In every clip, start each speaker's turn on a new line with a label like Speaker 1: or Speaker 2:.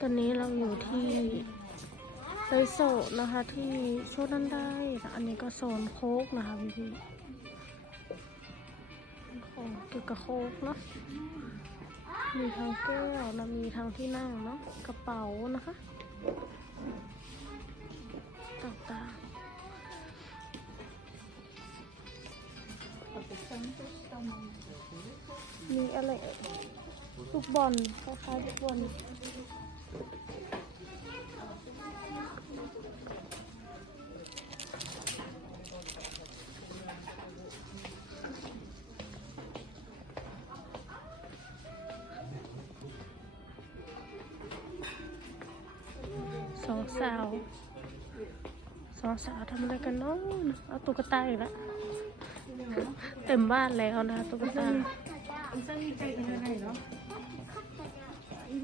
Speaker 1: ตอนนี้เราอยู่ที่ไดโซะนะคะที่โชดันได้ อันนี้ก็โซนโคกนะคะพี่พี่ของเกี่ยวกับโคกเนาะ มีทั้งแก้วและมีทั้งที่นั่งเนาะ กระเป๋านะคะ ต่างๆมีอะไรเอ่ย ลูกบอลคล้ายๆลูกบอลสองสาวสองสาวทำอะไรกันเนาะเอาตุ๊กตาอีกแล้วเต็มบ้านแล้วนะตุ๊กตา ก็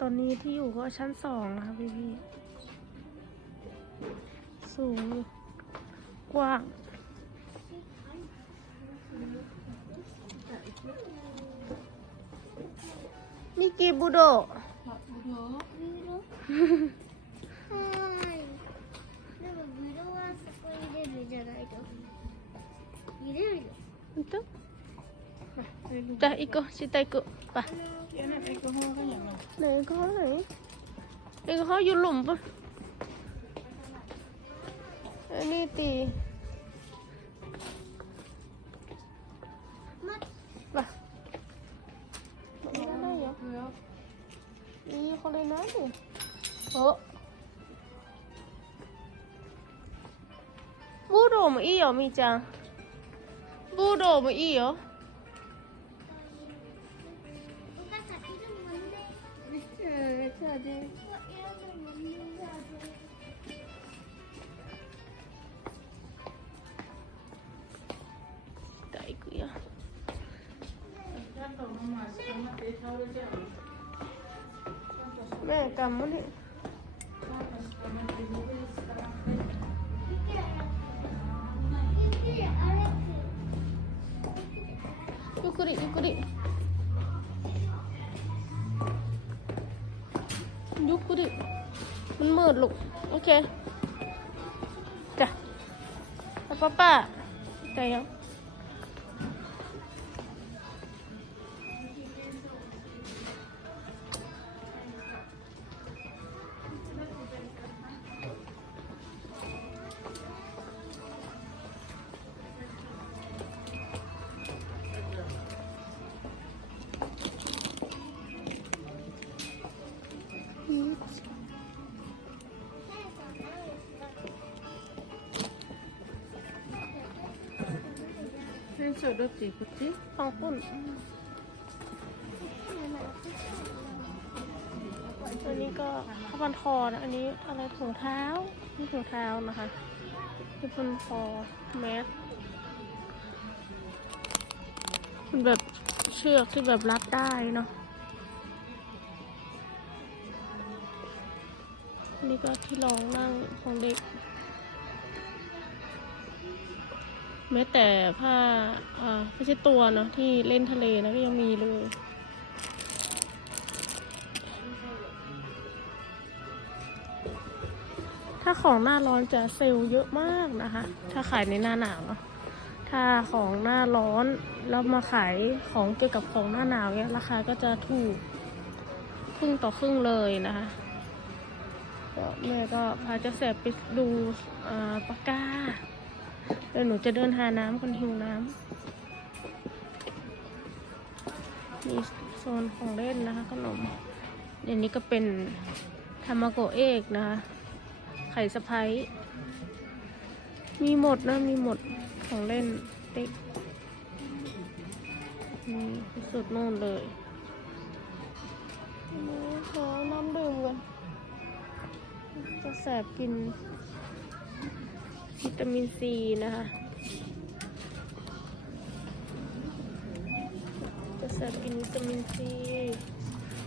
Speaker 1: ตอนนี้ที่อยู่ก็ชั้นสองนะคะพี่พี่สูงกว้างนี่กีบูโด
Speaker 2: はい。でもブドウはそこに入れるじゃないと。入れるよ。
Speaker 1: มันตึ๊บจะอีกก็ชิตาอีกก็ไปไหนแอลกอฮอล์ไหนแอลกอฮอล์อยู่หลุมปะอันนี้ตี ドウもいいよみーちゃんブドウもいいよ行くよ。mẹ cầm nó đi Yukurik, yukurik. Yukurik.
Speaker 3: Memeluk. Okay. Dah. Apa-apa? Sayang. 저렇지
Speaker 1: 그 치? 방금อันนี้ก็ผ้าพันคอนะอันนี้อะไรถุงเท้านี่ถุงเท้านะคะผ้าพันคอแมสมันแบบเชือกที่แบบรัดได้เนาะนี่ก็ที่รองนั่งของเด็ก แม้แต่ผ้าอ่าไม่ใช่ตัวเนาะที่เล่นทะเลนะก็ยังมีเลย ถ้าของหน้าร้อนจะเซลล์เยอะมากนะคะ ถ้าขายในหน้าหนาวเนาะถ้าของหน้าร้อนแล้วมาขายของเกี่ยวกับของหน้าหนาวเนี่ยราคาก็จะถูกครึ่งต่อครึ่งเลยนะคะก็แม่ก็พาเจะแสบไปดูอ่าปากกา เดี๋ยวหนูจะเดินหาน้ำคนหิวน้ำมีโซนของเล่นนะคะขนมเดี๋ยวนี้ก็เป็นทามาโกเอกนะคะไข่สะพ้ายมีหมดนะมีหมดของเล่นเด็กนี่สุดนู่นเลยนี่ขอน้ำดื่มกันจะแสบกิน วิตามินซีนะคะจะแสบกินวิตามินซี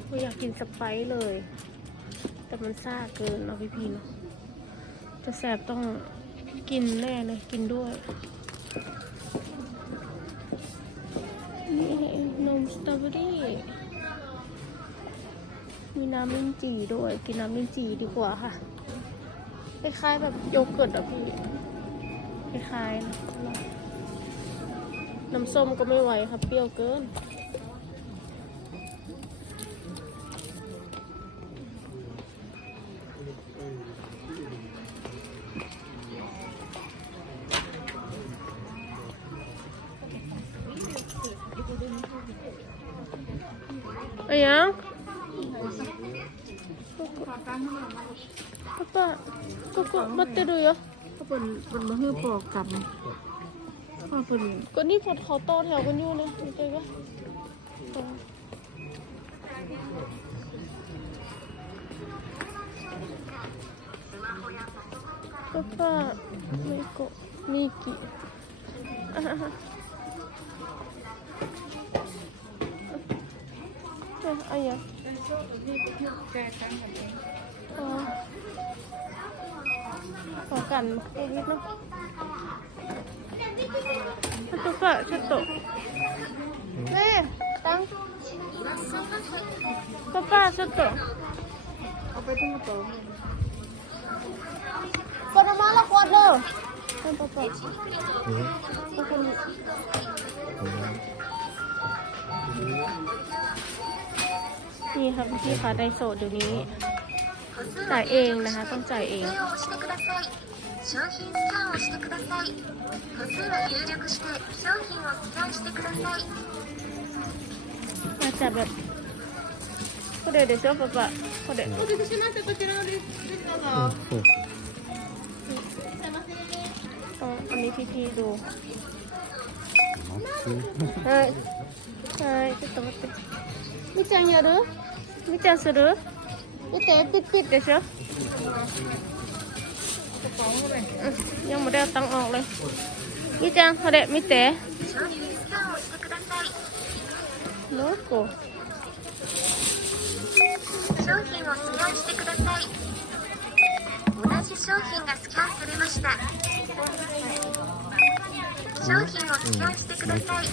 Speaker 1: ก็อยากกินสไปซ์เลย แต่มันซ่าเกินเนาะพี่พีเนาะจะแสบต้องกินแน่เลยกินด้วย นี่นมสตรอเบอรี่มีน้ำลิ้นจี่ด้วย กินน้ำลิ้นจี่ดีกว่าค่ะ คล้ายๆแบบโยเกิร์ตอะพี่คล้ายๆนะน้ำส้มก็ไม่ไหวครับเปรี้ยวเกินอะยังパパ、ここ待ってるよ。
Speaker 3: เขาเป็นเป็นมะฮือปอกกลับนะพ่อเป็น
Speaker 1: ก็นี่เขาเขาต่อแถวกันอยู่นะมีใจปะパパ、もう一個、ミーキー。あははあ、あいや。อ๋อ ของกันโควิดเนาะตุ๊กตาชัดตุ๊กแม่ตั้งป้าป้าชุดตุ๊ก
Speaker 3: เอาไปที่ตุ๊ก
Speaker 1: ปนมาละขวดเลย
Speaker 4: ป้าป้า
Speaker 1: นี่ครับพี่คะในโซดเดี๋ยวนี้ จ่ายเองนะคะ ต้องจ่ายเอง
Speaker 5: を押してください商品スキャンをしてください個数を入力して商品をスキャンしてください
Speaker 1: มาจากแบบこれでしょパパこれ
Speaker 3: お待たせしましたこちらのですどうぞ
Speaker 4: อืม
Speaker 1: ต้องอันนี้พี่พีดู
Speaker 4: うん
Speaker 1: はいはいちょっと待ってみちゃんやるみちゃんする 見てピッピッでしょうんยังไม่ได้เอาตังค์ออกเลยみちゃんこれ見て
Speaker 5: 商品スキャンをしてください
Speaker 1: どこ
Speaker 5: 商品をスキャンしてください同じ商品がスキャンされました商品をスキャンしてください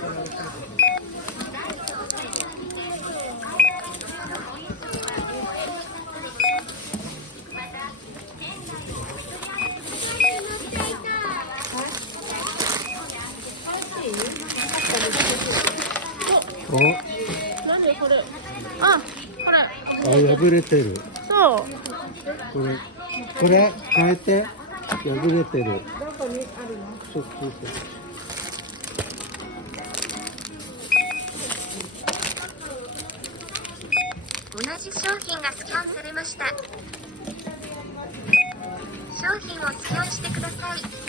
Speaker 4: お
Speaker 1: 何これあこれ。
Speaker 4: あ破れてる。
Speaker 1: そう。
Speaker 4: これこれ変えて。破れてる。
Speaker 3: どこにあるの
Speaker 4: そうそうそう
Speaker 5: 同じ商品がスキャンされました。商品をスキャンしてください。